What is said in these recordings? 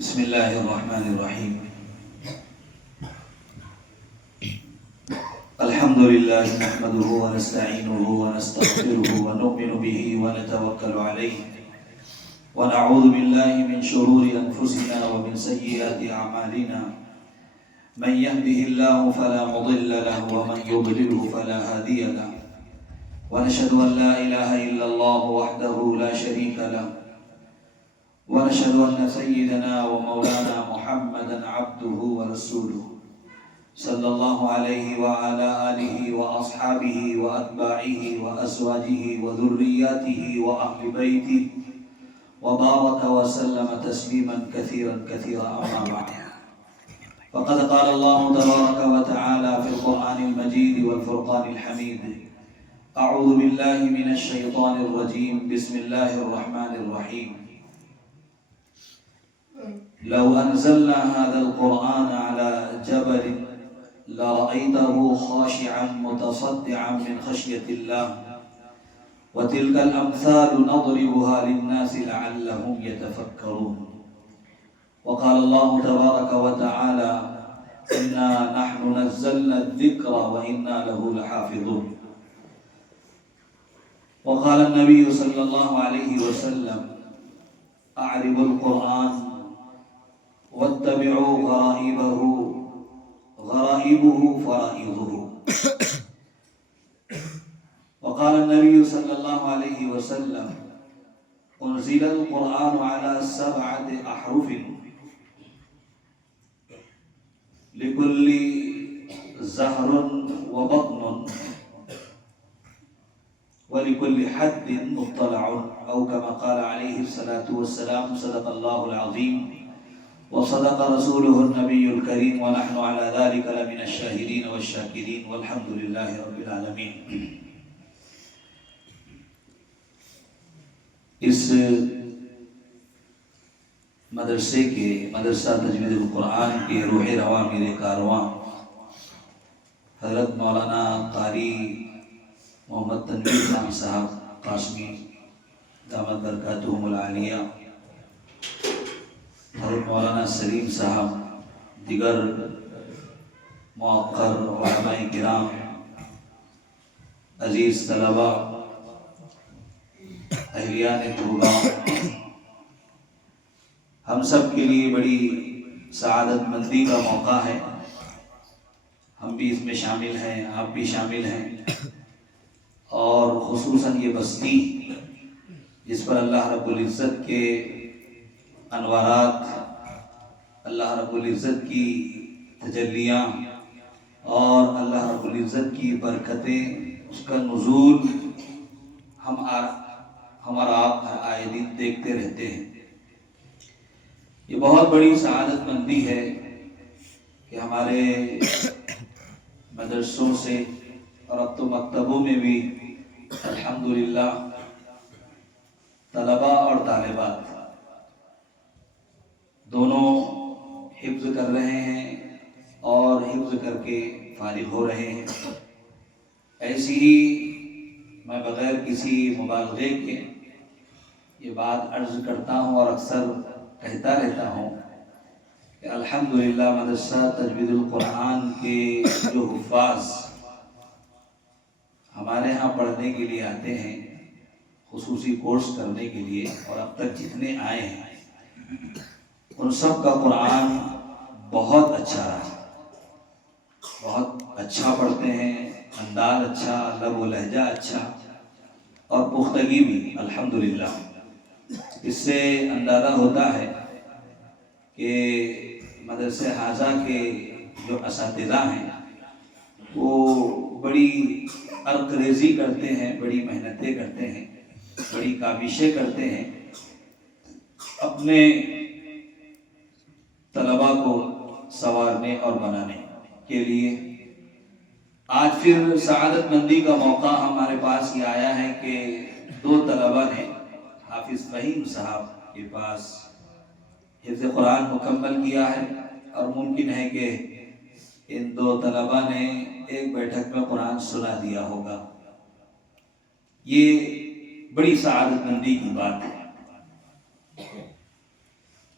بسم الله الرحمن الرحيم. الحمد لله نحمده ونستعينه ونستغفره ونؤمن به ونتوكل عليه ونعوذ بالله من شرور أنفسنا ومن سيئات أعمالنا. من يهده الله فلا مضل له ومن يضلله فلا هادي له، ونشهد أن لا إله إلا الله وحده لا شريك له، ونشهد أن سيدنا ومولانا محمدا عبده ورسوله صلى الله عليه وعلى آله وأصحابه وأتباعه وأزواجه وذرياته وأهل بيته وبارك وسلم تسليما كثيرا كثيرا. أما بعد، فقد قال الله تبارك وتعالى في القرآن المجيد والفرقان الحميد: أعوذ بالله من الشيطان الرجيم، بسم الله الرحمن الرحيم. لو أنزلنا هذا القرآن على جبل لرأيته خاشعا متصدعا من خشية الله، وتلك الأمثال نضربها للناس لعلهم يتفكرون. وقال الله تبارك وتعالى: إنا نحن نزلنا الذكر وإنا له لحافظون. وقال النبي صلى الله عليه وسلم: أعربوا القرآن واتبعوا غرائبه فرائضه. وقال النبي صلى الله عليه وسلم: أنزل القرآن على 7 أحرف لكل زهر وبطن ولكل حد مطلع، أو كما قال عليه الصلاة والسلام: صدق الله العظيم وصدق رسوله النبي الكريم ونحن على ذلك لمن الشاهدين والشاكرين والحمد لله رب العالمين. اس مدرسے کے مدرسہ تجوید القرآن کے روح رواں میرے کارواں حضرت مولانا قاری محمد تنویر نام صاحب قاسمی دامت برکاتہم العالیہ، حضرت مولانا سلیم صاحب، دیگر موقر علماء کرام، عزیز طلباء، اہلیان طلباء، ہم سب کے لیے بڑی سعادت مندی کا موقع ہے. ہم بھی اس میں شامل ہیں، آپ بھی شامل ہیں، اور خصوصاً یہ بستی جس پر اللہ رب العزت کے انوارات، اللہ رب العزت کی تجلیاں اور اللہ رب العزت کی برکتیں، اس کا نزول ہم اور آپ آئے دن دیکھتے رہتے ہیں. یہ بہت بڑی سعادت مندی ہے کہ ہمارے مدرسوں سے اور اب تو مکتبوں میں بھی الحمدللہ طلباء اور طالبات دونوں حفظ کر رہے ہیں اور حفظ کر کے فارغ ہو رہے ہیں. ایسی ہی میں بغیر کسی مبالغے کے یہ بات عرض کرتا ہوں اور اکثر کہتا رہتا ہوں کہ الحمدللہ مدرسہ تجوید القرآن کے جو حفاظ ہمارے ہاں پڑھنے کے لیے آتے ہیں، خصوصی کورس کرنے کے لیے، اور اب تک جتنے آئے ہیں ان سب کا قرآن بہت اچھا رہا، بہت اچھا پڑھتے ہیں، انداز اچھا، لب و لہجہ اچھا اور پختگی بھی الحمدللہ. اس سے اندازہ ہوتا ہے کہ مدرسہ حاضہ کے جو اساتذہ ہیں وہ بڑی عرق ریزی کرتے ہیں، بڑی محنتیں کرتے ہیں، بڑی کاوشیں کرتے ہیں اپنے طلباء کو سنوارنے اور بنانے کے لیے. آج پھر سعادت مندی کا موقع ہمارے پاس یہ آیا ہے کہ 2 طلباء نے حافظ فہیم صاحب کے پاس حفظ قرآن مکمل کیا ہے، اور ممکن ہے کہ ان 2 طلباء نے ایک بیٹھک میں قرآن سنا دیا ہوگا. یہ بڑی سعادت مندی کی بات ہے.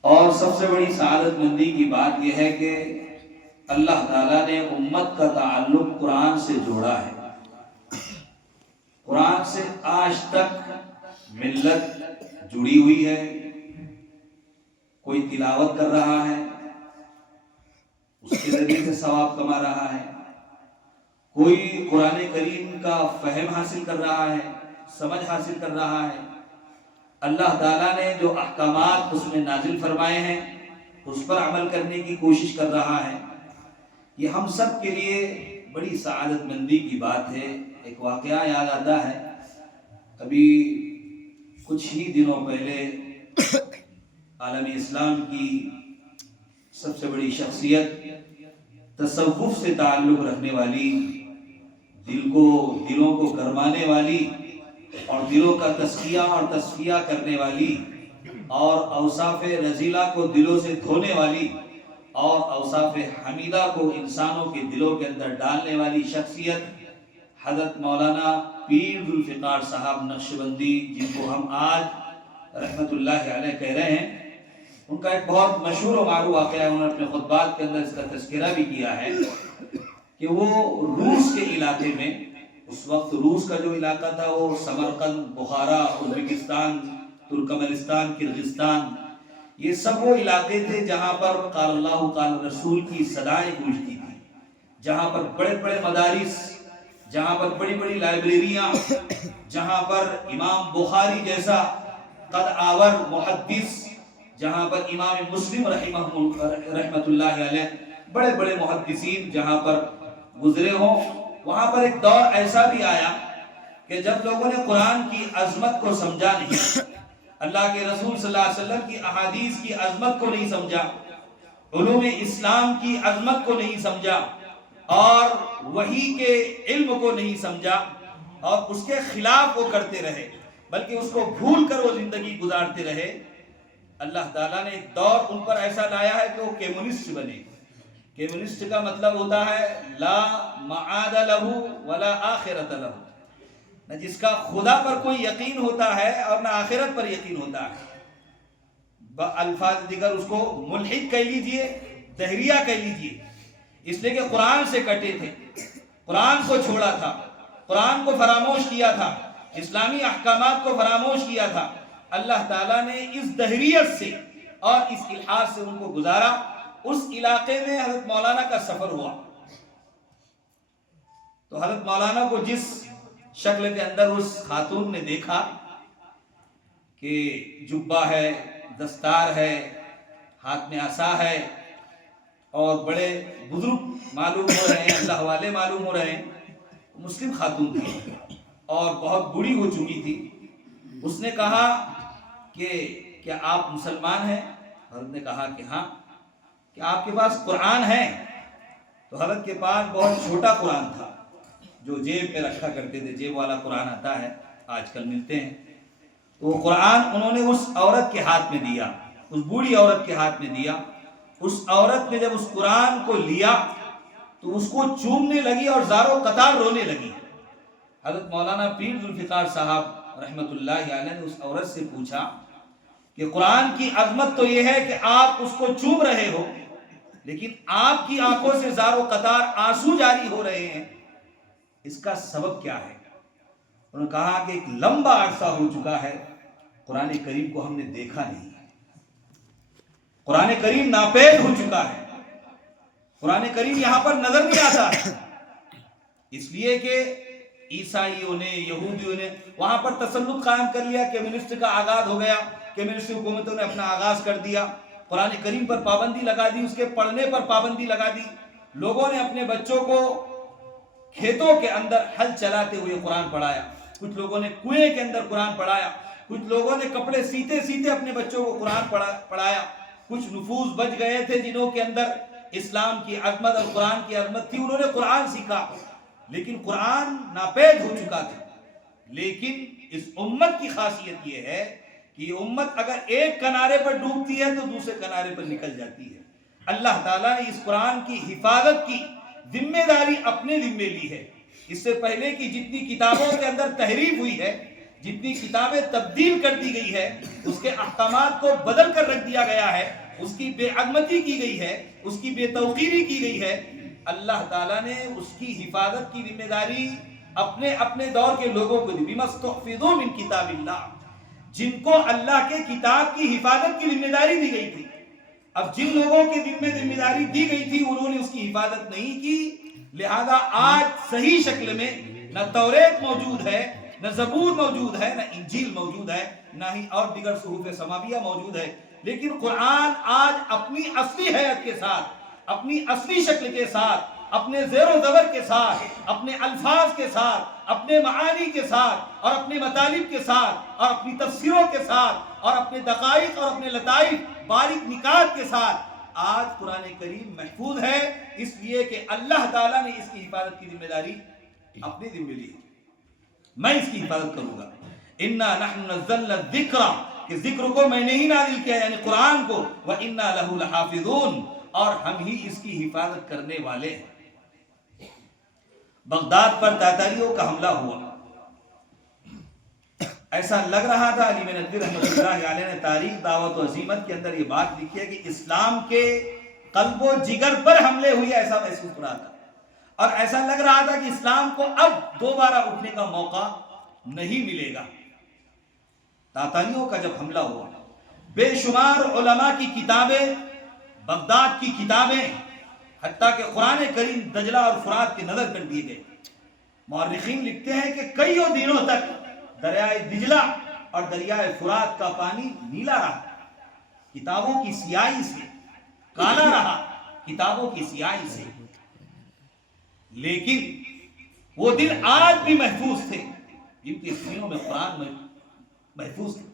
اور سب سے بڑی سعادت مندی کی بات یہ ہے کہ اللہ تعالیٰ نے امت کا تعلق قرآن سے جوڑا ہے. قرآن سے آج تک ملت جڑی ہوئی ہے. کوئی تلاوت کر رہا ہے، اس کے ذریعے سے ثواب کما رہا ہے. کوئی قرآن کریم کا فہم حاصل کر رہا ہے، سمجھ حاصل کر رہا ہے. اللہ تعالیٰ نے جو احکامات اس میں نازل فرمائے ہیں اس پر عمل کرنے کی کوشش کر رہا ہے. یہ ہم سب کے لیے بڑی سعادت مندی کی بات ہے. ایک واقعہ یاد آتا ہے، ابھی کچھ ہی دنوں پہلے عالم اسلام کی سب سے بڑی شخصیت، تصوف سے تعلق رکھنے والی، دلوں کو گرمانے والی اور دلوں کا تزکیہ اور تصفیہ کرنے والی اور اوصاف رذیلہ کو دلوں سے دھونے والی اور اوصاف حمیدہ کو انسانوں کے دلوں کے اندر ڈالنے والی شخصیت حضرت مولانا پیر ذوالفقار صاحب نقشبندی، جن کو ہم آج رحمت اللہ علیہ کہہ رہے ہیں. ان کا ایک بہت مشہور و معروف واقعہ ہے، انہوں نے اپنے خطبات کے اندر اس کا تذکرہ بھی کیا ہے کہ وہ روس کے علاقے میں، اس وقت روس کا جو علاقہ تھا وہ سمرقند، بخارا، ازبکستان، ترکمنستان، کرغزستان، یہ سب وہ علاقے تھے جہاں پر قال اللہ قال رسول کی صدائیں گونجتی تھی، جہاں پر بڑے بڑے مدارس، جہاں پر بڑی بڑی لائبریریاں، جہاں پر امام بخاری جیسا قد آور محدث، جہاں پر امام مسلم رحمت اللہ علیہ، بڑے بڑے محدثین جہاں پر گزرے ہوں. وہاں پر ایک دور ایسا بھی آیا کہ جب لوگوں نے قرآن کی عظمت کو سمجھا نہیں، اللہ کے رسول صلی اللہ علیہ وسلم کی احادیث کی عظمت کو نہیں سمجھا، علوم اسلام کی عظمت کو نہیں سمجھا اور وحی کے علم کو نہیں سمجھا اور اس کے خلاف وہ کرتے رہے، بلکہ اس کو بھول کر وہ زندگی گزارتے رہے. اللہ تعالیٰ نے ایک دور ان پر ایسا لایا ہے کہ وہ کمیونسٹ بنے. کمیونسٹ کا مطلب ہوتا ہے لا معاد لہو ولا آخرت لہو، نہ جس کا خدا پر کوئی یقین ہوتا ہے اور نہ آخرت پر یقین ہوتا ہے. الفاظ دیگر اس کو ملحد کہہ لیجئے، دہریہ کہہ لیجئے، اس لیے کہ قرآن سے کٹے تھے، قرآن کو چھوڑا تھا، قرآن کو فراموش کیا تھا، اسلامی احکامات کو فراموش کیا تھا. اللہ تعالیٰ نے اس دہریت سے اور اس الحاظ سے ان کو گزارا. اس علاقے میں حضرت مولانا کا سفر ہوا تو حضرت مولانا کو جس شکل کے اندر اس خاتون نے دیکھا کہ جبہ ہے، دستار ہے، ہاتھ میں عصا ہے اور بڑے بزرگ معلوم ہو رہے ہیں، اللہ والے معلوم ہو رہے ہیں. مسلم خاتون تھی اور بہت بوڑھی ہو چکی تھی. اس نے کہا کہ کیا آپ مسلمان ہیں؟ حضرت نے کہا کہ ہاں. کہ آپ کے پاس قرآن ہے؟ تو حضرت کے پاس بہت چھوٹا قرآن تھا جو جیب میں رکھا کرتے تھے، جیب والا قرآن آتا ہے آج کل ملتے ہیں. تو وہ قرآن انہوں نے اس عورت کے ہاتھ میں دیا، اس بوڑھی عورت کے ہاتھ میں دیا. اس عورت نے جب اس قرآن کو لیا تو اس کو چومنے لگی اور زاروں قطار رونے لگی. حضرت مولانا پیر ذوالفقار صاحب رحمت اللہ علیہ نے اس عورت سے پوچھا کہ قرآن کی عظمت تو یہ ہے کہ آپ اس کو چوم رہے ہو، لیکن آپ کی آنکھوں سے زاروں قطار آنسو جاری ہو رہے ہیں، اس کا سبب کیا ہے؟ انہوں نے کہا کہ ایک لمبا عرصہ ہو چکا ہے قرآن کریم کو ہم نے دیکھا نہیں، قرآن کریم ناپید ہو چکا ہے، قرآن کریم یہاں پر نظر نہیں آتا ہے. اس لیے کہ عیسائیوں نے، یہودیوں نے وہاں پر تسلط قائم کر لیا، کمیونسٹ کا آغاز ہو گیا، کمیونسٹ حکومتوں نے اپنا آغاز کر دیا، قرآن کریم پر پابندی لگا دی، اس کے پڑھنے پر پابندی لگا دی. لوگوں نے اپنے بچوں کو کھیتوں کے اندر ہل چلاتے ہوئے قرآن پڑھایا، کچھ لوگوں نے کنویں کے اندر قرآن پڑھایا، کچھ لوگوں نے کپڑے سیتے سیتے اپنے بچوں کو قرآن پڑھایا. کچھ نفوس بچ گئے تھے جنہوں کے اندر اسلام کی عظمت اور قرآن کی عظمت تھی، انہوں نے قرآن سیکھا، لیکن قرآن ناپید ہو چکا تھا. لیکن اس امت کی خاصیت یہ ہے کہ یہ امت اگر ایک کنارے پر ڈوبتی ہے تو دوسرے کنارے پر نکل جاتی ہے. اللہ تعالیٰ نے اس قرآن کی حفاظت کی ذمہ داری اپنے ذمے لی ہے. اس سے پہلے کی جتنی کتابوں کے اندر تحریف ہوئی ہے، جتنی کتابیں تبدیل کر دی گئی ہے، اس کے احکامات کو بدل کر رکھ دیا گیا ہے، اس کی بے عظمتی کی گئی ہے، اس کی بے توقیری کی گئی ہے، اللہ تعالیٰ نے اس کی حفاظت کی ذمہ داری اپنے دور کے لوگوں کو دی۔ بِمَا اسْتُحْفِظُوا مِنْ کِتَابِ اللَّهِ، جن کو اللہ کے کتاب کی حفاظت کی ذمہ داری دی گئی تھی۔ اب جن لوگوں کی ذمہ داری دی گئی تھی انہوں نے اس کی حفاظت نہیں کی، لہذا آج صحیح شکل میں نہ توریت موجود ہے، نہ زبور موجود ہے، نہ انجیل موجود ہے، نہ ہی اور دیگر صحف سماویہ موجود ہے، لیکن قرآن آج اپنی اصلی حیت کے ساتھ، اپنی اصلی شکل کے ساتھ، اپنے زیر و زبر کے ساتھ، اپنے الفاظ کے ساتھ، اپنے معانی کے ساتھ اور اپنے مطالب کے ساتھ اور اپنی تفسیروں کے ساتھ اور اپنے دقائق اور اپنے لطائف باریک نکات کے ساتھ آج قرآن کریم محفوظ ہے، اس لیے کہ اللہ تعالیٰ نے اس کی حفاظت کی ذمہ داری اپنی ذمہ لی ہے۔ میں اس کی حفاظت کروں گا۔ اِنَّا نَحْنُ نَزَّلْنَا الذِّكْرَ، کہ ذکر کو میں نے ہی نازل کیا یعنی قرآن کو، وَإِنَّا لَهُ لَحَافِظُونَ، اور ہم ہی اس کی حفاظت کرنے والے ہیں۔ بغداد پر تاتاریوں کا حملہ ہوا، ایسا لگ رہا تھا، علی ندوی رحمۃ اللہ علیہ نے تاریخ دعوت و عزیمت کے اندر یہ بات لکھی ہے کہ اسلام کے قلب و جگر پر حملے ہوئے، ایسا محسوس ہو رہا تھا، اور ایسا لگ رہا تھا کہ اسلام کو اب دوبارہ اٹھنے کا موقع نہیں ملے گا۔ تاتاریوں کا جب حملہ ہوا، بے شمار علماء کی کتابیں، بغداد کی کتابیں، حتیٰ کہ قرآن کریم دجلہ اور فرات کے نظر کر دیے گئے۔ مورخین لکھتے ہیں کہ کئیوں دنوں تک دریائے دجلہ اور دریائے فرات کا پانی نیلا رہا، کتابوں کی سیاہی سے کالا رہا، کتابوں کی سیاہی سے، لیکن وہ دن آج بھی محفوظ تھے جن کے سینوں میں قرآن محفوظ تھے،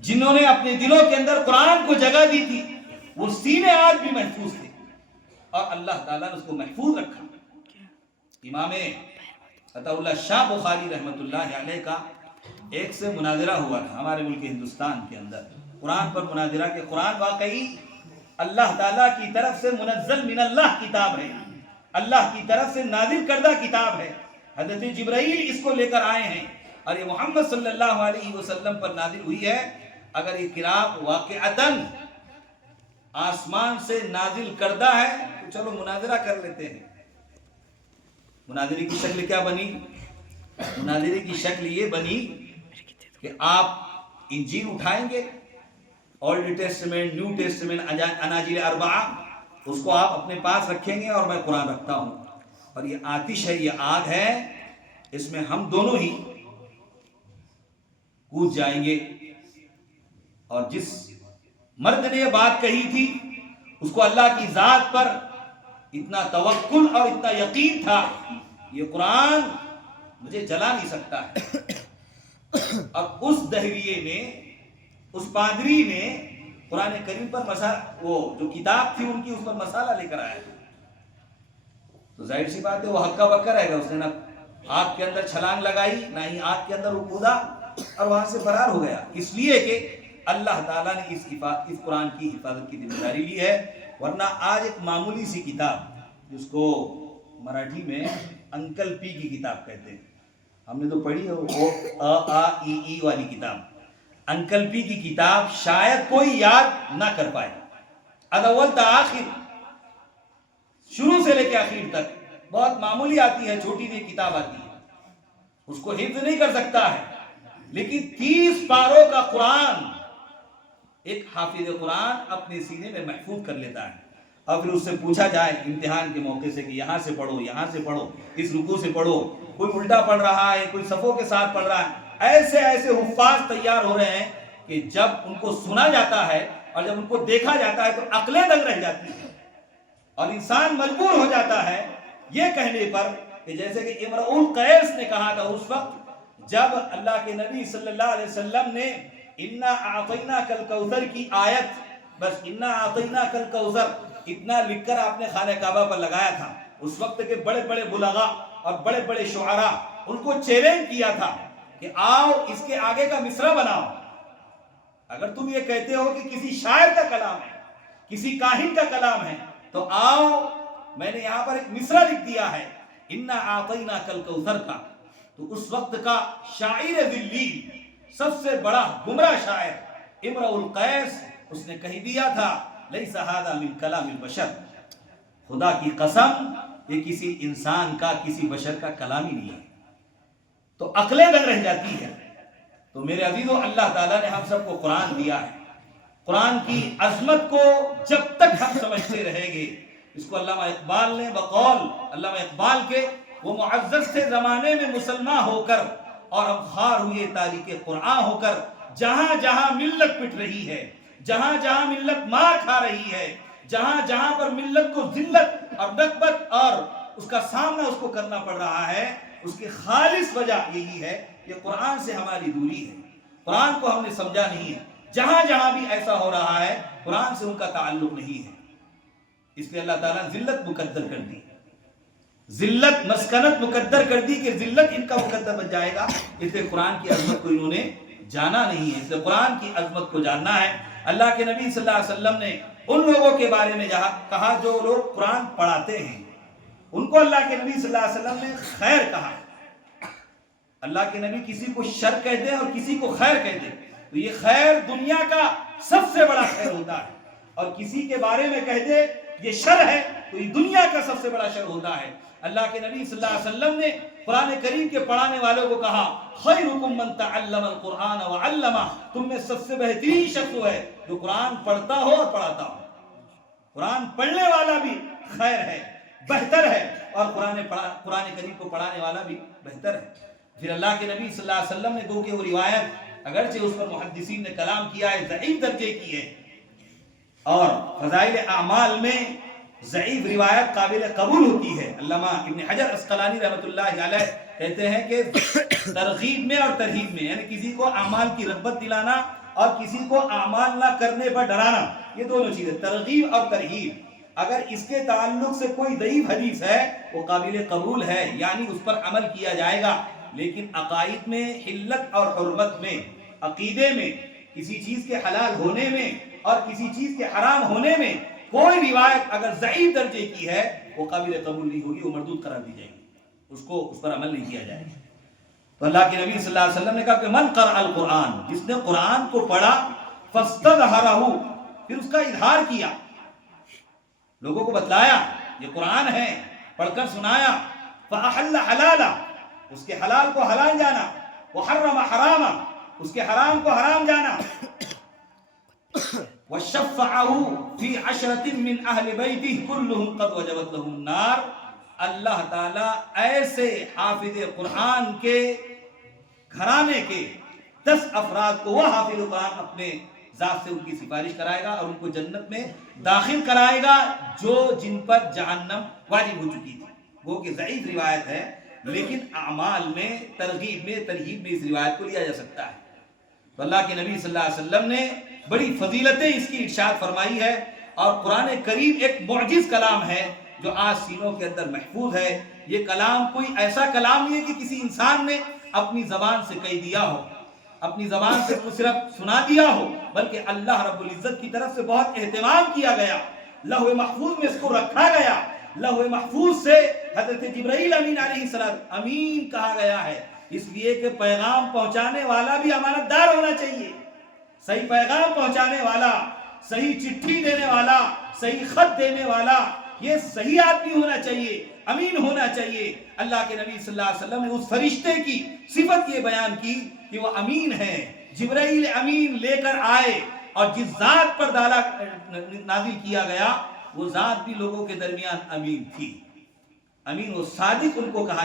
جنہوں نے اپنے دلوں کے اندر قرآن کو جگہ دی تھی، وہ سینے آج بھی محفوظ تھے اور اللہ تعالیٰ نے اس کو محفوظ رکھا۔ امام عطا اللہ شاہ بخاری رحمۃ اللہ علیہ کا ایک سے مناظرہ ہوا تھا ہمارے ملک ہندوستان کے اندر، قرآن پر مناظرہ، کہ قرآن واقعی اللہ تعالیٰ کی طرف سے منزل من اللہ کتاب ہے، اللہ کی طرف سے نازل کردہ کتاب ہے، حضرت جبرائیل اس کو لے کر آئے ہیں اور یہ محمد صلی اللہ علیہ وسلم پر نازل ہوئی ہے۔ اگر یہ کتاب واقعتاً آسمان سے نازل کردہ ہے تو چلو مناظرہ کر لیتے ہیں۔ مناظرے کی شکل کیا بنی؟ مناظرے کی شکل یہ بنی کہ آپ انجیل اٹھائیں گے، اولڈ ٹیسٹمنٹ، نیو ٹیسٹمنٹ، اناجیل اربعہ، اس کو آپ اپنے پاس رکھیں گے اور میں قرآن رکھتا ہوں، اور یہ آتش ہے، یہ آگ ہے، اس میں ہم دونوں ہی کود جائیں گے۔ اور جس مرد نے یہ بات کہی تھی اس کو اللہ کی ذات پر اتنا توکل اور اتنا یقین تھا، یہ قرآن مجھے جلا نہیں سکتا ہے، اور اس دہریے نے، اس پادری نے قرآن کریم پر وہ جو کتاب تھی ان کی، اس پر مسالہ لے کر آیا، تو ظاہر سی بات ہے وہ ہکا بکا رہے گا، اس نے نہ آگ کے اندر چھلانگ لگائی، نہ ہی آگ کے اندر وہ کودا اور وہاں سے فرار ہو گیا، اس لیے کہ اللہ تعالیٰ نے اس قرآن کی حفاظت کی ذمہ داری لی ہے۔ ورنہ آج ایک معمولی سی کتاب جس کو مراٹھی میں انکل پی کی کتاب کہتے ہیں، ہم نے تو پڑھی ہے وہ آ ای والی کتاب، انکل پی کی کتاب شاید کوئی یاد نہ کر پائے، اول تا آخر، شروع سے لے کے آخر تک بہت معمولی آتی ہے، چھوٹی سی کتاب آتی ہے، اس کو حفظ نہیں کر سکتا ہے، لیکن 30 پاروں کا قرآن ایک حافظ قرآن اپنے سینے میں محفوظ کر لیتا ہے، اور پھر اس سے پوچھا جائے امتحان کے موقع سے کہ یہاں سے پڑھو، یہاں سے پڑھو، اس رکوع سے پڑھو، کوئی الٹا پڑھ رہا ہے، کوئی صفوں کے ساتھ پڑھ رہا ہے، ایسے ایسے حفاظ تیار ہو رہے ہیں کہ جب ان کو سنا جاتا ہے اور جب ان کو دیکھا جاتا ہے تو عقلیں دنگ رہ جاتی ہیں، اور انسان مجبور ہو جاتا ہے یہ کہنے پر کہ جیسے کہ امرؤ القیس نے کہا تھا اس وقت جب اللہ کے نبی صلی اللہ علیہ وسلم نے انا اعطیناک الکوثر کی آیت، بس انا اعطیناک الکوثر اتنا لکھ کر آپ نے خانہ کعبہ پر لگایا تھا، اس وقت کے بڑے بڑے بلغاء اور بڑے بڑے شعراء ان کو چیلنج کیا تھا کہ آؤ اس کے آگے کا مصرع بناؤ، اگر تم یہ کہتے ہو کہ کسی شاعر کا کلام ہے، کسی کاہن کا کلام ہے، تو آؤ میں نے یہاں پر ایک مصرع لکھ دیا ہے، انا اعطیناک الکوثر کا، تو اس وقت کا شاعر ذلیل، سب سے بڑا گمراہ شاعر امرؤ القیس، اس نے کہہ دیا تھا لیس ھذا من کلام البشر، خدا کی قسم یہ کسی انسان کا، کسی بشر کا کلام ہی نہیں ہے۔ تو عقلیں دنگ رہ جاتی ہے۔ تو میرے عزیزو، اللہ تعالیٰ نے ہم سب کو قرآن دیا ہے، قرآن کی عظمت کو جب تک ہم سمجھتے رہیں گے، اس کو علامہ اقبال نے بقول علامہ اقبال کے، وہ معزز سے زمانے میں مسلمان ہو کر اور ہم خوار ہوئے تاریخ قرآن ہو کر، جہاں جہاں ملت پٹ رہی ہے، جہاں جہاں ملت مار کھا رہی ہے، جہاں جہاں پر ملت کو ذلت اور نکبت اور اس کا سامنا اس کو کرنا پڑ رہا ہے، اس کی خالص وجہ یہی ہے کہ قرآن سے ہماری دوری ہے، قرآن کو ہم نے سمجھا نہیں ہے۔ جہاں جہاں بھی ایسا ہو رہا ہے، قرآن سے ان کا تعلق نہیں ہے، اس لیے اللہ تعالیٰ نے ذلت مقدر کر دی، ذلت مسکنت مقدر کر دی کہ ذلت ان کا مقدر بن جائے گا۔ اس لیے قرآن کی عظمت کو انہوں نے جانا نہیں ہے، اس لیے قرآن کی عظمت کو جاننا ہے۔ اللہ کے نبی صلی اللہ علیہ وسلم نے ان لوگوں کے بارے میں کہا جو لوگ قرآن پڑھاتے ہیں، ان کو اللہ کے نبی صلی اللہ علیہ وسلم نے خیر کہا۔ اللہ کے نبی کسی کو شر کہہ دیں اور کسی کو خیر کہہ دیں تو یہ خیر دنیا کا سب سے بڑا خیر ہوتا ہے، اور کسی کے بارے میں کہہ دے یہ شر ہے تو یہ دنیا کا سب سے بڑا شر ہوتا ہے۔ اللہ کے نبی صلی اللہ علیہ وسلم نے قرآن کریم کے پڑھانے والوں کو کہا خیرکم من تعلم القرآن وعلمہ، تم میں سب سے بہترین شخص وہ ہے جو قرآن پڑھتا ہو اور پڑھاتا ہو۔ قرآن پڑھنے والا بھی خیر ہے، بہتر ہے، اور قرآن کریم کو پڑھانے والا بھی بہتر ہے۔ پھر اللہ کے نبی صلی اللہ علیہ وسلم نے گو کہ وہ روایت اگرچہ اس پر محدثین نے کلام کیا ہے، ضعیف درجے کی ہے، اور فضائل اعمال میں ضعیف روایت قابل قبول ہوتی ہے۔ علامہ ابن حجر عسقلانی رحمۃ اللہ علیہ کہتے ہیں کہ ترغیب میں اور ترہیب میں، یعنی کسی کو اعمال کی رغبت دلانا اور کسی کو اعمال نہ کرنے پر ڈرانا، یہ دونوں چیزیں ترغیب اور ترہیب، اگر اس کے تعلق سے کوئی ضعیف حدیث ہے وہ قابل قبول ہے، یعنی اس پر عمل کیا جائے گا، لیکن عقائد میں حلت اور حرمت میں، عقیدے میں، کسی چیز کے حلال ہونے میں اور کسی چیز کے حرام ہونے میں کوئی روایت اگر ضعیف درجے کی ہے وہ قابل قبول نہیں ہوگی، وہ مردود قرار دی جائے گی، اس پر عمل نہیں کیا جائے گا۔ تو اللہ کے نبی صلی اللہ علیہ وسلم نے کہا کہ من قرأ القرآن، جس نے قرآن کو پڑھا، فاستظہرہ، پھر اس کا اظہار کیا، لوگوں کو بتلایا یہ قرآن ہے، پڑھ کر سنایا، فاحل حلالا، اس کے حلال کو حلال جانا، وحرم حراما، اس کے حرام کو حرام جانا، وشفعه في عشرة من اہل بیتہ كلهم قد وجبت لهم النار، اللہ تعالیٰ ایسے حافظ قرآن کے گھرانے کے 10 افراد کو، وہ حافظ قرآن اپنے ذات سے ان کی سفارش کرائے گا اور ان کو جنت میں داخل کرائے گا جن پر جہنم واجب ہو چکی تھی۔ وہ کہ ضعیف روایت ہے، لیکن اعمال میں ترغیب میں ترہیب میں اس روایت کو لیا جا سکتا ہے۔ تو اللہ کے نبی صلی اللہ علیہ وسلم نے بڑی فضیلتیں اس کی ارشاد فرمائی ہے، اور قرآن کریم ایک معجز کلام ہے جو آج سینوں کے اندر محفوظ ہے۔ یہ کلام کوئی ایسا کلام نہیں ہے کہ کسی انسان نے اپنی زبان سے کہہ دیا ہو، اپنی زبان سے صرف سنا دیا ہو، بلکہ اللہ رب العزت کی طرف سے بہت اہتمام کیا گیا، لوح محفوظ میں اس کو رکھا گیا، لوح محفوظ سے حضرت جبرائیل امین علیہ السلام امین کہا گیا ہے، اس لیے کہ پیغام پہنچانے والا بھی امانت دار ہونا چاہیے، صحیح پیغام پہنچانے والا، صحیح چٹھی دینے والا، صحیح خط دینے والا، یہ صحیح آدمی ہونا چاہیے، امین ہونا چاہیے۔ اللہ کے نبی صلی اللہ علیہ وسلم نے اس فرشتے کی صفت یہ بیان کی کہ وہ امین ہے، جبرائیل امین لے کر آئے، اور جس ذات پر نازل کیا گیا وہ ذات بھی لوگوں کے درمیان امین تھی۔ امین و صادق ان کو کہا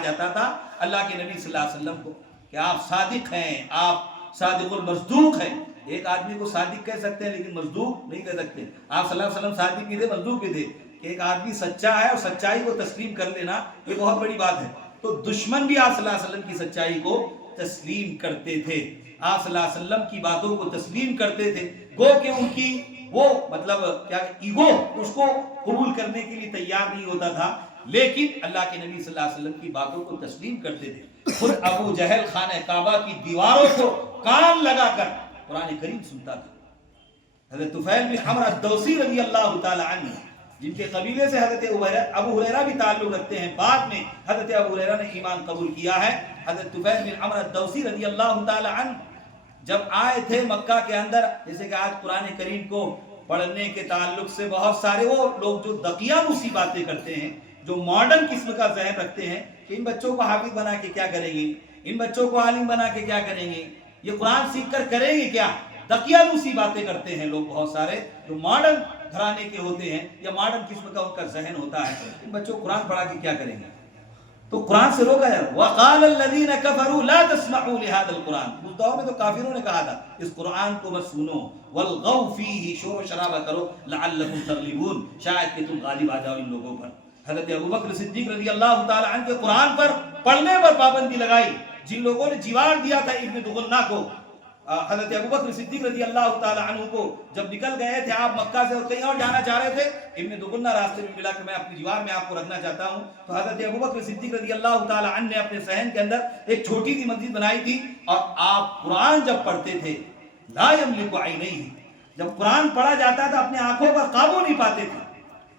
جاتا تھا اللہ کے نبی صلی اللہ علیہ وسلم کو، کہ آپ صادق ہیں، آپ صادق المصدوق ہیں۔ ایک آدمی کو صادق کہہ سکتے ہیں لیکن مصدوق نہیں کہہ سکتے۔ آپ صلی اللہ علیہ وسلم صادق بھی تھے، مصدوق بھی تھے، کہ ایک آدمی سچا ہے اور سچائی کو تسلیم کر لینا یہ بہت بڑی بات ہے۔ تو دشمن بھی آپ صلی اللہ علیہ وسلم کی سچائی کو تسلیم کرتے تھے، آپ صلی اللہ علیہ وسلم کی باتوں کو تسلیم کرتے تھے، گو کہ ان کی وہ مطلب کیا ایگو اس کو قبول کرنے کے لیے تیار نہیں ہوتا تھا، لیکن اللہ کے نبی صلی اللہ علیہ وسلم کی باتوں کو تسلیم کرتے تھے۔ خود ابو جہل خانہ کعبہ کی دیواروں کو کان لگا کر قرآن کریم سنتا تھا۔ حضرت طفیل بن عمرو الدوسی رضی اللہ تعالی عنہ جن کے قبیلے سے حضرت ابو ہریرہ بھی تعلق رکھتے ہیں، بعد میں حضرت ابو ہریرہ نے ایمان قبول کیا ہے۔ حضرت طفیل بن عمرو الدوسی رضی اللہ تعالی عنہ جب آئے تھے مکہ کے اندر، جیسے کہ آج قرآن کریم کو پڑھنے کے تعلق سے بہت سارے وہ لوگ جو دقیانوسی باتیں کرتے ہیں، جو ماڈرن قسم کا ذہن رکھتے ہیں کہ ان بچوں کو حافظ بنا کے کیا کریں گے، ان بچوں کو عالم بنا کے کیا کریں گے، یہ قرآن سیکھ کر کریں گے کیا، دقیانوسی باتیں کرتے ہیں لوگ بہت سارے جو ماڈرن گھرانے کے ہوتے ہیں یا ماڈرن قسم کا ان کا ذہن ہوتا ہے، ان بچوں کو قرآن پڑھا کے کیا کریں گے۔ تو قرآن سے روکا ہے۔ وَقَالَ الَّذِينَ كَفَرُوا لَا تَسْمَعُوا لِهَذَا الْقُرْآنِ، اس دور میں تو کافروں نے کہا تھا اس قرآن کو مت سنو، وَالْغَوْا فِيهِ، شور و شرابہ کرو، لَعَلَّكُمْ تَغْلِبُونَ، شاید کہ تم غالب آ جاؤ ان لوگوں پر۔ حضرت ابوبکر صدیق رضی اللہ تعالی عنہ کے قرآن پر پڑھنے پر پابندی لگائی۔ جن لوگوں نے جوار دیا تھا ابن دغنہ کو، حضرت ابوبکر صدیق رضی اللہ تعالی عنہ کو جب نکل گئے تھے آپ مکہ سے اور کہیں اور جانا چاہ رہے تھے، ابن دغنہ راستے میں ملا کہ میں اپنی جوار میں آپ کو رکھنا چاہتا ہوں، تو حضرت ابوبکر صدیق رضی اللہ تعالی عنہ نے اپنے صحن کے اندر ایک چھوٹی سی مسجد بنائی تھی، اور آپ قرآن جب پڑھتے تھے لا یملک عینیہ، جب قرآن پڑھا جاتا تھا اپنے آنکھوں پر قابو نہیں پاتے تھے،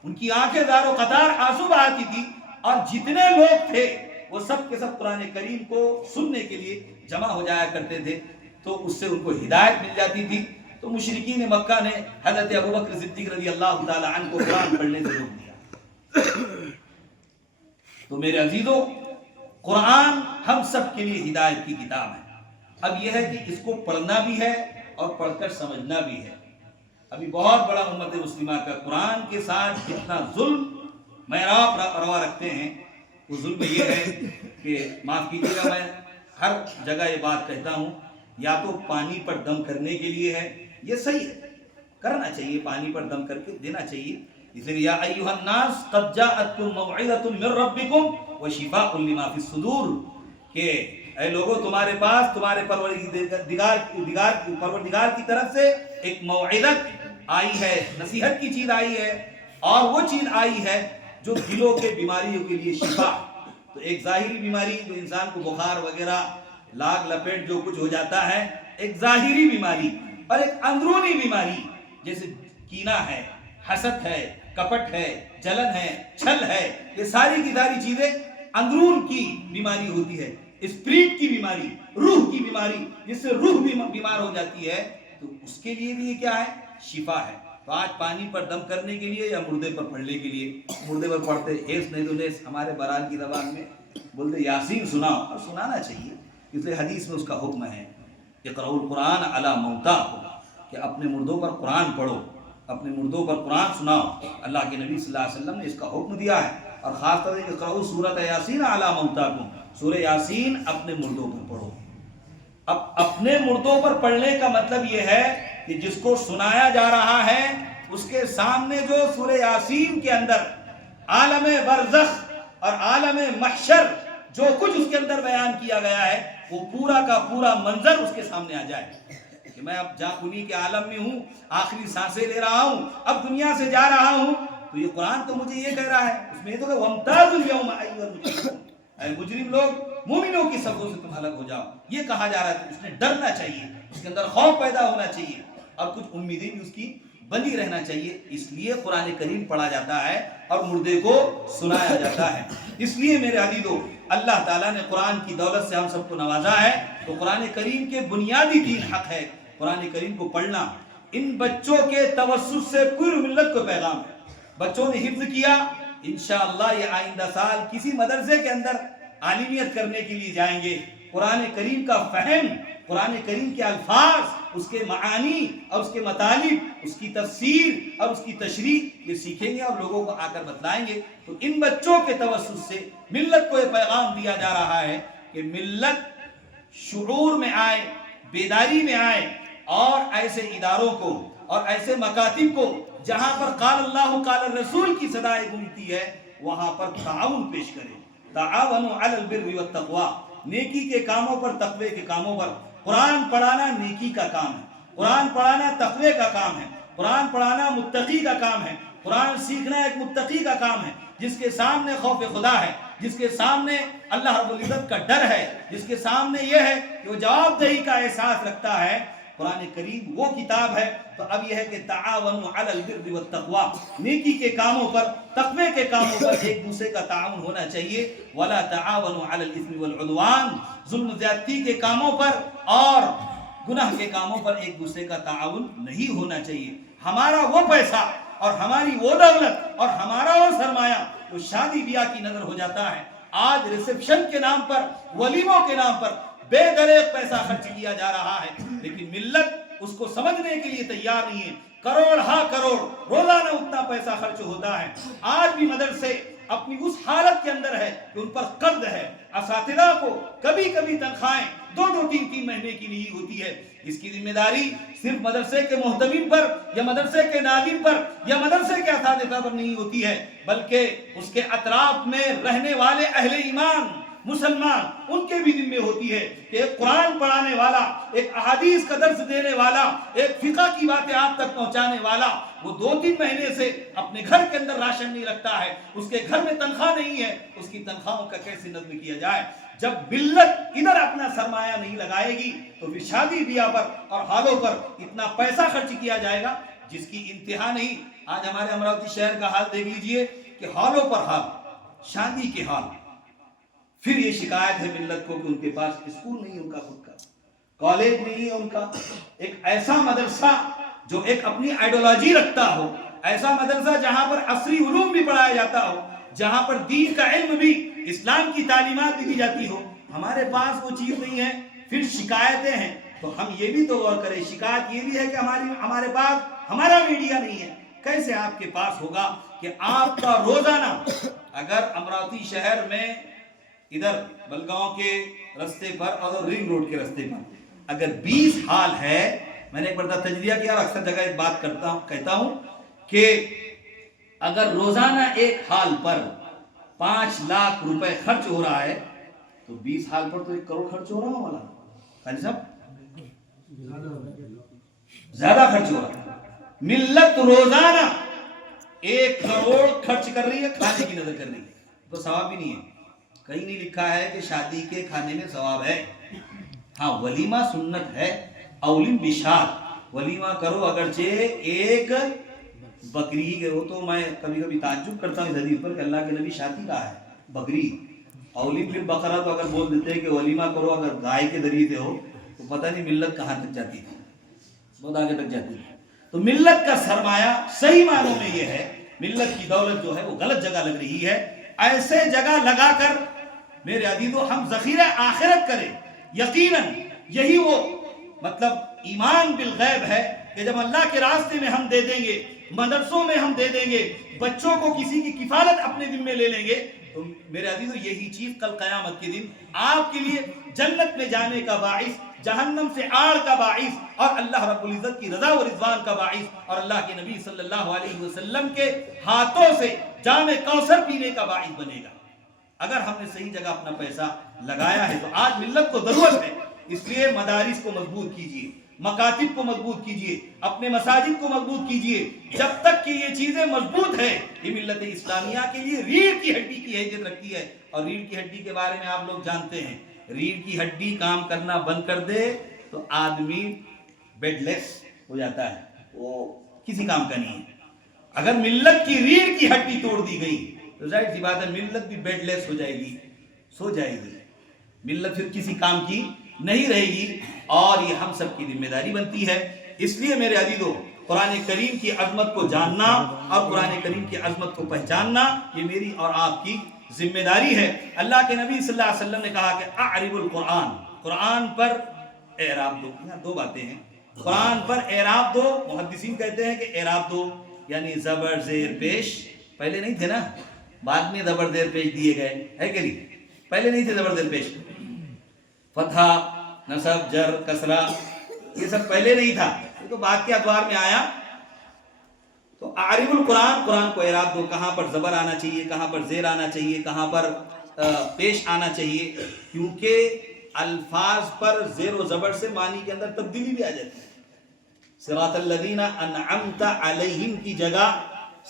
ان کی آنکھیں زار و قطار آنسو بہاتی تھی، اور جتنے لوگ تھے وہ سب کے سب قرآن کریم کو سننے کے لیے جمع ہو جایا کرتے تھے، تو اس سے ان کو ہدایت مل جاتی تھی۔ تو مشرکین مکہ نے حضرت ابوبکر صدیق رضی اللہ تعالی عنہ کو قرآن پڑھنے سے روک دیا۔ تو میرے عزیزو، قرآن ہم سب کے لیے ہدایت کی کتاب ہے۔ اب یہ ہے کہ اس کو پڑھنا بھی ہے اور پڑھ کر سمجھنا بھی ہے۔ ابھی بہت بڑا امت مسلمہ کا قرآن کے ساتھ جتنا ظلم معراب روا رکھتے ہیں، وہ ظلم یہ ہے کہ معاف کیجیے گا، میں ہر جگہ یہ بات کہتا ہوں، یا تو پانی پر دم کرنے کے لیے ہے، یہ صحیح ہے، کرنا چاہیے، پانی پر دم کر کے دینا چاہیے، اس لیے یا ایھا الناس قد جاءتکم موعظۃ من ربکم وشفاء لما فی الصدور، کہ اے لوگوں تمہارے پاس تمہارے پروردگار کی طرف سے ایک موعظت آئی ہے، نصیحت کی چیز آئی ہے، اور وہ چیز آئی ہے جو دلوں کے بیماریوں کے لیے شفا۔ تو ایک ظاہری بیماری جو انسان کو بخار وغیرہ لاگ لپیٹ جو کچھ ہو جاتا ہے، ایک ظاہری بیماری، اور ایک اندرونی بیماری جیسے کینہ ہے، حسد ہے، کپٹ ہے، جلن ہے، چھل ہے، یہ ساری کی ساری چیزیں اندرون کی بیماری ہوتی ہے، اسپرٹ کی بیماری، روح کی بیماری، جس سے روح بھی بیمار ہو جاتی ہے، تو اس کے لیے بھی یہ کیا ہے؟ شفا ہے۔ تو آج پانی پر دم کرنے کے لیے یا مردے پر پڑھنے کے لیے، مردے پر پڑھتے ایس نہیں تو نیس، ہمارے برال کی زبان میں بولتے یاسین سناؤ، اور سنانا چاہیے، اس لیے حدیث میں اس کا حکم ہے، اقرؤوا القرآن علی موتاکم، کہ اپنے مردوں پر قرآن پڑھو، اپنے مردوں پر قرآن سناؤ۔ اللہ کے نبی صلی اللہ علیہ وسلم نے اس کا حکم دیا ہے، اور خاص طور سے اقرؤوا سورۃ یاسین علی موتاکم، سورہ یاسین اپنے مردوں پر پڑھو۔ اب اپنے مردوں پر پڑھنے کا مطلب یہ ہے کہ جس کو سنایا جا رہا ہے اس کے سامنے جو سورہ یاسین کے اندر عالم برزخ اور عالم محشر جو کچھ اس کے اندر بیان کیا گیا ہے، وہ پورا کا پورا منظر اس کے سامنے آ جائے کہ میں اب جہاں کنی کے عالم میں ہوں، آخری سانسیں لے رہا ہوں، اب دنیا سے جا رہا ہوں، تو یہ قرآن تو مجھے یہ کہہ رہا ہے، اس میں یہ تو کہ وَامْتَازُوا الْيَوْمَ أَيُّهَا الْمُجْرِمُونَ، اے مجرم لوگ، مومنوں کی صفوں سے تم الگ ہو جاؤ، یہ کہا جا رہا ہے۔ تو اس نے ڈرنا چاہیے، اس کے اندر خوف پیدا ہونا چاہیے، اور کچھ امیدیں بھی اس کی بنی رہنا چاہیے، اس لیے قرآن کریم پڑھا جاتا ہے اور مردے کو سنایا جاتا ہے۔ اس لیے میرے عزیزو، اللہ تعالیٰ نے قرآن کی دولت سے ہم سب کو نوازا ہے، تو قرآن کریم کے بنیادی دین حق ہے قرآن کریم کو پڑھنا۔ ان بچوں کے توسط سے پوری ملت کو پیغام ہے، بچوں نے حفظ کیا، انشاءاللہ یہ آئندہ سال کسی مدرسے کے اندر عالمیت کرنے کے لیے جائیں گے، قرآن کریم کا فہم، قرآن کریم کے الفاظ، اس کے معانی اور اس کے مطالب، اس کی تفسیر اور اس کی تشریح یہ سیکھیں گے اور لوگوں کو آ کر بتلائیں گے۔ تو ان بچوں کے توسط سے ملت کو یہ پیغام دیا جا رہا ہے کہ ملت شعور میں آئے، بیداری میں آئے، اور ایسے اداروں کو اور ایسے مکاتب کو جہاں پر قال اللہ قال الرسول کی صدائے گونجتی ہے، وہاں پر تعاون پیش کرے۔ تعاونوا علی البر والتقوی، نیکی کے کاموں پر، تقوی کے کاموں پر۔ قرآن پڑھانا نیکی کا کام ہے، قرآن پڑھانا تقوی کا کام ہے، قرآن پڑھانا متقی کا کام ہے، قرآن سیکھنا ایک متقی کا کام ہے، جس کے سامنے خوف خدا ہے، جس کے سامنے اللہ رب العزت کا ڈر ہے، جس کے سامنے یہ ہے کہ وہ جواب دہی کا احساس رکھتا ہے۔ قرآن کریم وہ کتاب ہے. تو اب یہ ہے کہ تعاونوا علی البر والتقوی، نیکی کے کاموں پر، تقوی کے کاموں پر ایک دوسرے کا تعاون ہونا چاہیے. ولا تعاونوا علی الاثم والعدوان، ظلم زیادتی کے کاموں پر اور گناہ کے کاموں پر ایک دوسرے کا تعاون نہیں ہونا چاہیے. ہمارا وہ پیسہ اور ہماری وہ دولت اور ہمارا وہ سرمایہ جو شادی بیاہ کی نظر ہو جاتا ہے، آج ریسپشن کے نام پر، ولیموں کے نام پر بے دریغ پیسہ خرچ کیا جا رہا ہے، لیکن ملت اس کو سمجھنے کے لیے تیار نہیں ہے. کروڑ ہاں کروڑ روزانہ اتنا پیسہ خرچ ہوتا ہے. آج بھی مدرسے اپنی اس حالت کے اندر ہے کہ ان پر قرض ہے. اساتذہ کو کبھی کبھی تنخواہیں 2-3 مہینے کی نہیں ہوتی ہے. اس کی ذمہ داری صرف مدرسے کے محتمم پر یا مدرسے کے ناظم پر یا مدرسے کے اساتذہ پر نہیں ہوتی ہے، بلکہ اس کے اطراف میں رہنے والے اہل ایمان مسلمان ان کے بھی ذمہ ہوتی ہے کہ ایک قرآن پڑھانے والا، ایک احادیث کا درس دینے والا، ایک فقہ کی باتیں آپ تک پہنچانے والا، وہ 2-3 مہینے سے اپنے گھر کے اندر راشن نہیں رکھتا ہے، اس کے گھر میں تنخواہ نہیں ہے، اس کی تنخواہوں کا کیسے نظم کیا جائے؟ جب ملت ادھر اپنا سرمایہ نہیں لگائے گی تو پھر شادی بیاہ پر اور حالوں پر اتنا پیسہ خرچ کیا جائے گا جس کی انتہا نہیں. آج ہمارے امراوتی شہر کا حال دیکھ لیجئے کہ حالوں پر حال، شادی کے حال. پھر یہ شکایت ہے ملت کو کہ ان کے پاس اسکول نہیں ہے، ان کا خود کا کالج نہیں ہے، ان کا ایک ایسا مدرسہ جو ایک اپنی آئیڈیالوجی رکھتا ہو، ایسا مدرسہ جہاں پر عصری علوم بھی پڑھایا جاتا ہو، جہاں پر دین کا علم بھی، اسلام کی تعلیمات بھی دی جاتی ہو. ہمارے پاس وہ چیز نہیں ہے. پھر شکایتیں ہیں تو ہم یہ بھی تو غور کریں، شکایت یہ بھی ہے کہ ہمارے پاس ہمارا میڈیا نہیں ہے. کیسے آپ کے پاس ہوگا کہ آپ کا روزانہ اگر امراوتی شہر میں ادھر بلگاؤں کے رستے پر اور رنگ روڈ کے رستے پر اگر 20 ہال ہے، میں نے ایک بار تجزیہ کیا اور اکثر جگہ ایک بات کہتا ہوں کہ اگر روزانہ ایک ہال پر 5 لاکھ روپے خرچ ہو رہا ہے تو 20 ہال پر تو 1 کروڑ خرچ ہو رہا ہے. والا خالی صاحب زیادہ خرچ ہو رہا ہے. ملت روزانہ 1 کروڑ خرچ کر رہی ہے، کھانے کی نظر کر رہی ہے، تو ثواب بھی نہیں ہے. کہیں نہیں لکھا ہے کہ شادی کے کھانے میں ثواب ہے. ہاں ولیمہ سنت ہے، اولم بشار، ولیمہ کرو اگرچہ ایک بکری ہی کرو. تو میں کبھی کبھی تعجب کرتا ہوں اس حدیث پر کہ اللہ کے نبی شادی کہا ہے بکری، اولم بالبقرہ تو اگر بول دیتے کہ ولیمہ کرو اگر گائے کے ذریعے سے ہو تو پتہ نہیں ملت کہاں تک جاتی ہے، بہت آگے تک جاتی ہے. تو ملت کا سرمایہ صحیح معنوں میں یہ ہے، ملت کی دولت جو ہے وہ غلط جگہ لگ رہی ہے. ایسے جگہ لگا کر میرے عزیزو ہم ذخیرہ آخرت کریں. یقیناً یہی وہ مطلب ایمان بالغیب ہے کہ جب اللہ کے راستے میں ہم دے دیں گے، مدرسوں میں ہم دے دیں گے، بچوں کو کسی کی کفالت اپنے ذمہ لے لیں گے، تو میرے عزیزو یہی چیز کل قیامت کے دن آپ کے لیے جنت میں جانے کا باعث، جہنم سے آڑ کا باعث اور اللہ رب العزت کی رضا و رضوان کا باعث اور اللہ کے نبی صلی اللہ علیہ وسلم کے ہاتھوں سے جام کوثر پینے کا باعث بنے گا. اگر ہم نے صحیح جگہ اپنا پیسہ لگایا ہے تو آج ملت کو ضرورت ہے. اس لیے مدارس کو مضبوط کیجئے، مکاتب کو مضبوط کیجئے، اپنے مساجد کو مضبوط کیجئے. جب تک کہ یہ چیزیں مضبوط ہیں یہ ملت اسلامیہ کے لیے ریڑھ کی ہڈی کی حیثیت رکھتی ہے. اور ریڑھ کی ہڈی کے بارے میں آپ لوگ جانتے ہیں، ریڑھ کی ہڈی کام کرنا بند کر دے تو آدمی بیڈ لیس ہو جاتا ہے، وہ کسی کام کا نہیں ہے. اگر ملت کی ریڑھ کی ہڈی توڑ دی گئی تو ظاہر سی بات ہے ملت بھی بیڈ لیس ہو جائے گی، سو جائے گی. ملت پھر کسی کام کی نہیں رہے گی اور یہ ہم سب کی ذمہ داری بنتی ہے. اس لیے میرے عزیزو قرآن کریم کی عظمت کو جاننا اور قرآن کریم کی عظمت کو پہچاننا یہ میری اور آپ کی ذمہ داری ہے. اللہ کے نبی صلی اللہ علیہ وسلم نے کہا کہ اعرب القرآن، قرآن پر اعراب دو. یہاں 2 باتیں ہیں، قرآن پر اعراب دو. محدثین کہتے ہیں کہ اعراب دو یعنی زبر زیر پیش. پہلے نہیں تھے نا، بعد میں زبر زیر پیش دیے گئے ہے کہ نہیں؟ پہلے نہیں تھے زبر زیر پیش. فتح، نصب، جر، کسرہ یہ سب پہلے نہیں تھا، یہ تو بعد کے ادوار میں آیا. تو اعرب القرآن، قرآن کو اعراب دو. کہاں پر زبر آنا چاہیے، کہاں پر زیر آنا چاہیے، کہاں پر پیش آنا چاہیے، کیونکہ الفاظ پر زیر و زبر سے معنی کے اندر تبدیلی بھی آ جاتی ہے. صراط الذین انعمت علیہم کی جگہ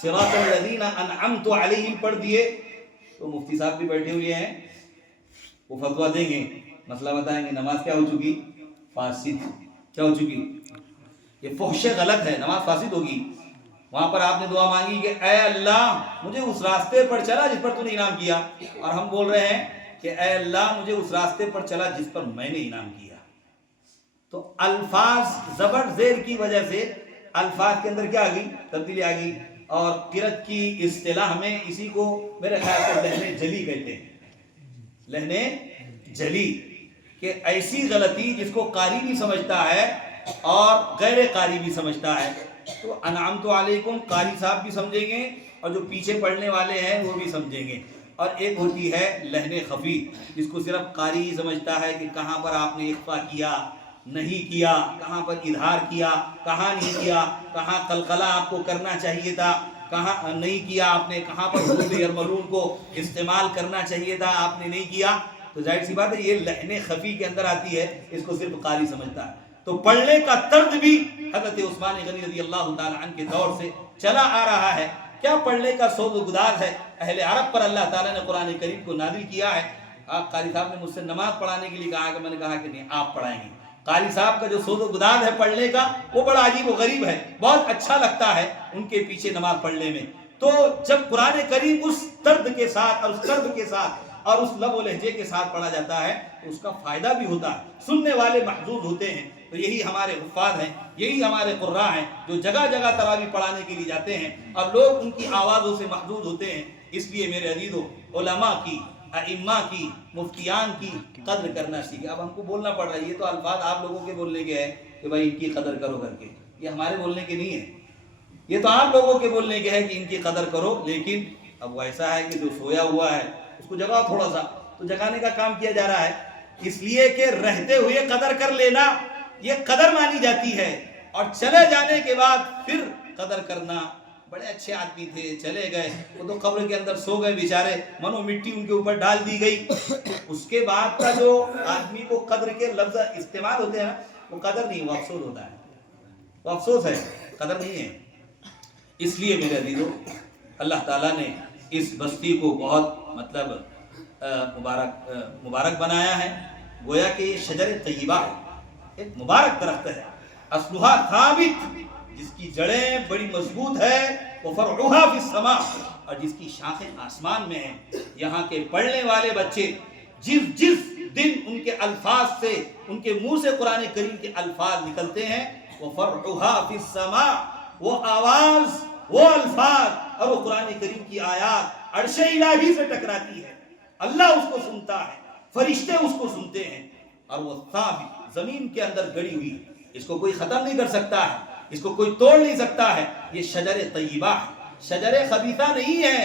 صراط الذین انعمت علیہم پڑھ دیے. تو مفتی صاحب بھی بیٹھے ہوئے ہیں، وہ فتویٰ دیں گے، مسئلہ بتائیں گے. نماز کیا ہو چکی؟ فاسد. کیا ہو چکی؟ یہ فحش غلط ہے، نماز فاسد ہوگی۔ وہاں پر آپ نے دعا مانگی کہ اے اللہ مجھے اس راستے پر چلا جس پر تو نے انعام کیا، اور ہم بول رہے ہیں کہ اے اللہ مجھے اس راستے پر چلا جس پر میں نے انعام کیا۔ تو الفاظ زبر زیر کی وجہ سے الفاظ کے اندر کیا آ گئی؟ تبدیلی آ گئی۔ اور قرأت کی اصطلاح میں اسی کو میرے خیال سے لہن جلی کہتے ہیں، لہن جلی، کہ ایسی غلطی جس کو قاری بھی سمجھتا ہے اور غیر قاری بھی سمجھتا ہے۔ تو انعمت علیکم قاری صاحب بھی سمجھیں گے اور جو پیچھے پڑھنے والے ہیں وہ بھی سمجھیں گے۔ اور ایک ہوتی ہے لہن خفی، جس کو صرف قاری ہی سمجھتا ہے کہ کہاں پر آپ نے اخفا کیا، نہیں کیا، کہاں پر اظہار کیا، کہاں نہیں کیا، کہاں قلقلہ آپ کو کرنا چاہیے تھا، کہاں نہیں کیا آپ نے، کہاں پر حروف یرملون کو استعمال کرنا چاہیے تھا آپ نے نہیں کیا۔ تو ظاہر سی بات ہے یہ لہن خفی کے اندر آتی ہے، اس کو صرف قاری سمجھتا ہے۔ تو پڑھنے کا طرز بھی حضرت عثمان غنی رضی اللہ تعالی عنہ کے دور سے چلا آ رہا ہے۔ کیا پڑھنے کا سود و گداز ہے؟ اہل عرب پر اللہ تعالیٰ نے قرآن کریم کو نازل کیا ہے۔ آپ قاری صاحب نے مجھ سے نماز پڑھانے کے لیے کہا کہ میں نے کہا کہ نہیں آپ پڑھائیں گے۔ قاری صاحب کا جو سود و گداز ہے پڑھنے کا وہ بڑا عجیب و غریب ہے، بہت اچھا لگتا ہے ان کے پیچھے نماز پڑھنے میں۔ تو جب قرآن کریم اس درد کے ساتھ اور اس قرب کے ساتھ اور اس لب و لہجے کے ساتھ پڑھا جاتا ہے تو اس کا فائدہ بھی ہوتا ہے، سننے والے محظوظ ہوتے ہیں۔ تو یہی ہمارے حفاظ ہیں، یہی ہمارے قراء ہیں جو جگہ جگہ تراویح پڑھانے کے لیے جاتے ہیں اور لوگ ان کی آوازوں سے محظوظ ہوتے ہیں۔ اس لیے میرے عزیزو، علماء کی، ائمہ کی، مفتیان کی قدر کرنا سیکھیں۔ اب ہم کو بولنا پڑ رہا ہے، یہ تو الفاظ آپ لوگوں کے بولنے کے ہیں کہ بھائی ان کی قدر کرو کر کے، یہ ہمارے بولنے کے نہیں ہے، یہ تو آپ لوگوں کے بولنے کے ہے کہ ان کی قدر کرو۔ لیکن اب وہ ایسا ہے کہ جو سویا ہوا ہے اس کو جگاؤ تھوڑا سا، تو جگانے کا کام کیا جا رہا ہے، اس لیے کہ رہتے ہوئے قدر کر لینا یہ قدر مانی جاتی ہے، اور چلے جانے کے بعد پھر قدر کرنا۔ بڑے اچھے آدمی تھے، چلے گئے، وہ تو قبر کے اندر سو گئے بیچارے، منو مٹی ان کے اوپر ڈال دی گئی۔ اس کے بعد کا جو آدمی کو قدر کے لفظ استعمال ہوتے ہیں نا، وہ قدر نہیں، وہ افسوس ہوتا ہے، وہ افسوس ہے، قدر نہیں ہے۔ اس لیے میرے عزیزو، اللہ تعالیٰ نے اس بستی کو بہت مبارک بنایا ہے۔ گویا کہ یہ شجر طیبہ ایک مبارک درخت ہے، اصلھا ثابت، جس کی جڑیں بڑی مضبوط ہے، وفرعھا فی السماء، اور جس کی شاخیں آسمان میں ہیں۔ یہاں کے پڑھنے والے بچے جس دن ان کے الفاظ سے، ان کے منہ سے قرآن کریم کے الفاظ نکلتے ہیں، وفرعھا فی السماء، وہ آواز، وہ الفاظ اور وہ قرآن کریم کی آیات عرش الہی سے ٹکراتی ہے، اللہ اس کو سنتا ہے، فرشتے اس کو سنتے ہیں، اور وہ ثابت زمین کے اندر گڑی ہوئی، اس کو کوئی ختم نہیں کر سکتا ہے، اس کو کوئی توڑ نہیں سکتا ہے۔ یہ شجر طیبہ ہے، شجر خبیثہ نہیں ہے۔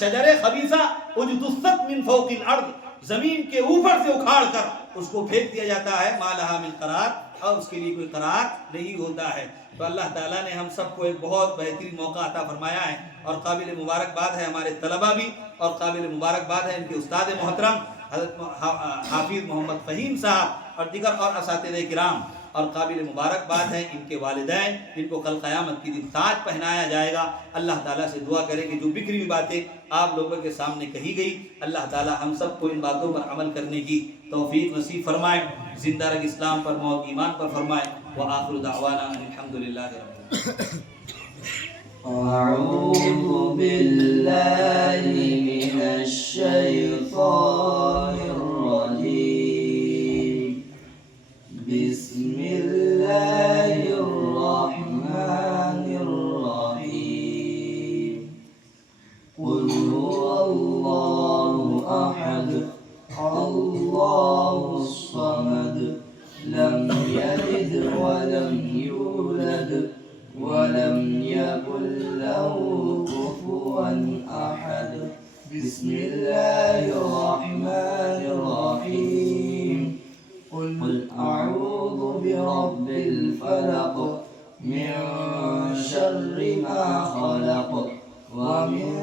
شجر خبیثہ اجتثت من فوق الارض، زمین کے اوپر سے اکھاڑ کر اس کو پھینک دیا جاتا ہے، ما لہا من قرار، اور اس کے لیے کوئی قرار نہیں ہوتا ہے۔ تو اللہ تعالیٰ نے ہم سب کو ایک بہت بہترین موقع عطا فرمایا ہے، اور قابل مبارکباد ہے ہمارے طلبہ بھی، اور قابل مبارکباد ہے ان کے استاد محترم حضرت حافظ محمد فہیم صاحب اور دیگر اور اساتذہ کرام، اور قابل مبارکباد ہے ان کے والدین جن کو کل قیامت کے دن تاج پہنایا جائے گا۔ اللہ تعالیٰ سے دعا کریں کہ جو بکھری ہوئی باتیں آپ لوگوں کے سامنے کہی گئی، اللہ تعالیٰ ہم سب کو ان باتوں پر عمل کرنے کی توفیق نصیب فرمائے، زندہ رکھ اسلام پر، موت ایمان پر فرمائے۔ وآخر دعوانا الحمدللہ رب العالمین۔ أعوذ بالله من الشيطان الرجيم بسم الله الرحمن الرحيم قل هو الله أحد الله الصمد لم يلد ولم يولد ولم يكن له كفوا أحد بسم الله الرحمن الرحيم قل أعوذ برب الفلق من شر ما خلق ومن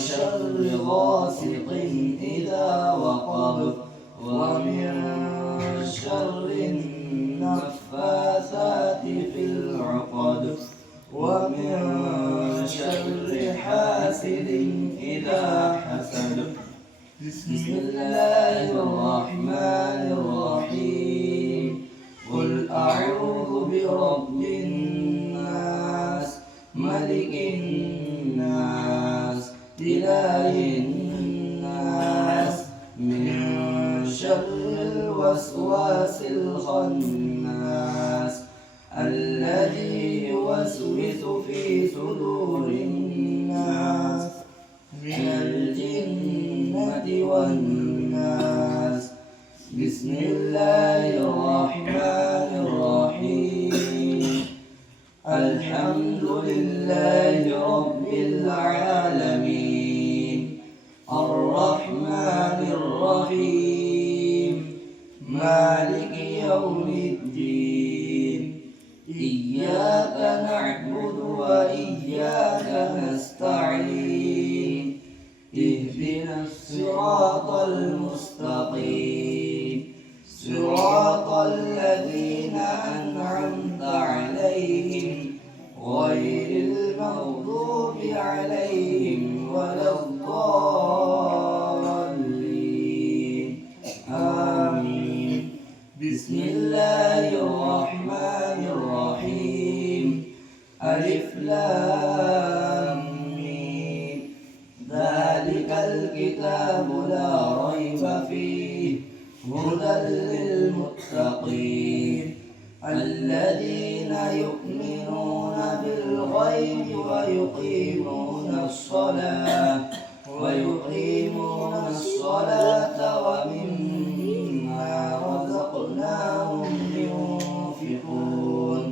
شر غاسق إذا وقب ومن شر النفاثات في العقد ومن شر حاسد إذا حسد بسم الله الرحمن الرحيم قل أعوذ رب الناس ملك الناس إله الناس من شر الوسواس الخناس الذي يوسوس في صدور الناس من الجنة والناس. بسم الله الرحمن الرحيم. الحمد لله رب العالمين الرحمن الرحيم مالك يوم الدين إياك نعبد وإياك نستعين اهدنا الصراط المستقيم صراط الذين أنعمت عليهم غير المغضوب عليهم ولا الضالين آمين. بسم الله الرحمن الرحيم ألف لام ميم ذلك الكتاب لا ريب فيه هدى للمتقين الذين يؤمنون بالغيب ويقيمون الصلاة ومما رزقناهم ينفقون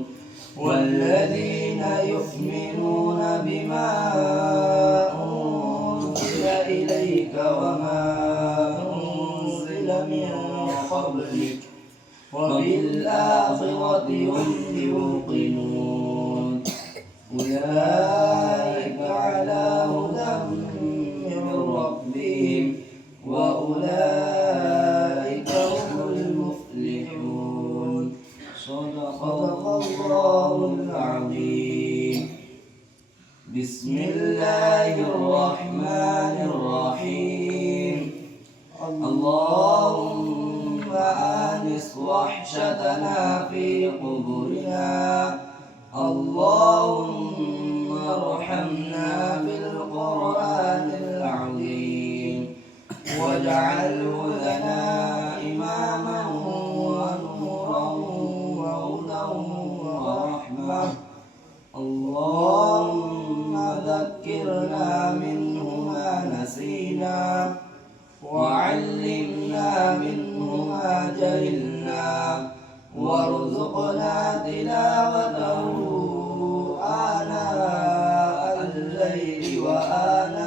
والذين يؤمنون بما أنزل إليك وما أنزل من قبلك وبالآخرة هم يوقنون أولئك على هدى من ربهم وأولئك هم المفلحون. صدق الله العظيم. بسم الله الرحمن الرحيم. اللهم آنس وحشتنا في قبورنا اللهم ارحمنا بالقرآن العظيم واجعله لنا إماما ونورا وهدى ورحمة. اللهم ذكرنا منه ما نسينا وعلمنا منه ما جهلنا وارزقنا تلاوته آناء الليل وآناء